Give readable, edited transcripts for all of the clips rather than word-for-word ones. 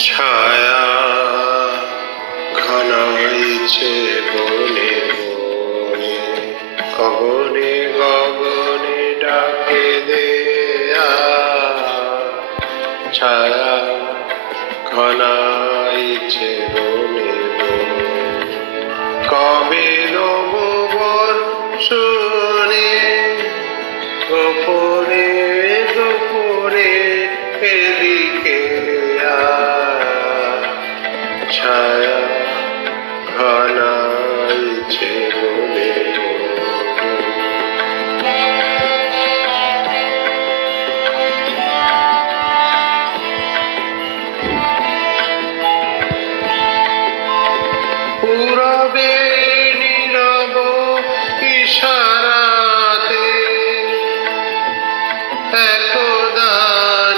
ছায়া ঘনাইছে বনে বনে, গগনে গগনে ডাকে দেয়া। ছায়া ঘনাইছে বনে বনে, কবে নববর শুনে গোপনে গোপনে এদিকে ছায়া ঘনাইছে বনে পুরবে নীরব ইশারাতে একদা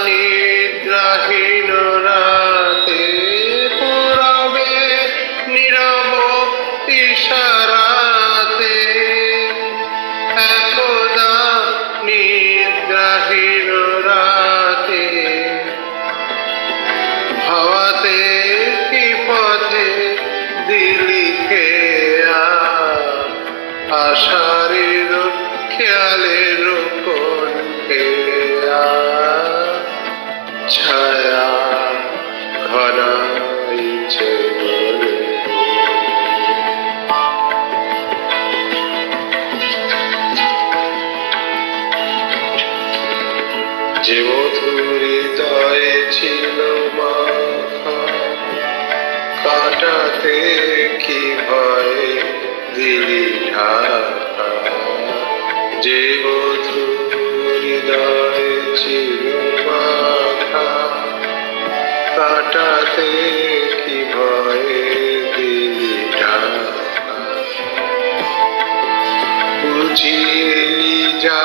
নিদ্রাহীন রাতে, পুরবে নীরব ইশারাতে একদা নিদ্রাহীন রাতে, হাওয়াতে কি পথে দিলি খেয়া, আষাঢ়ের খেয়ালের কণ্ঠে ছায়া ঘনাইছে বনে। যে মধুর হৃদয়ে ছিল মাখা, কাটাতে কি ভয়ে দিলি ঢাকা। যে মধুর হৃদয়ে ছিল মাখা, কাটাতে কি ভয়ে দিলি ঢাকা। বুঝিয়ে যা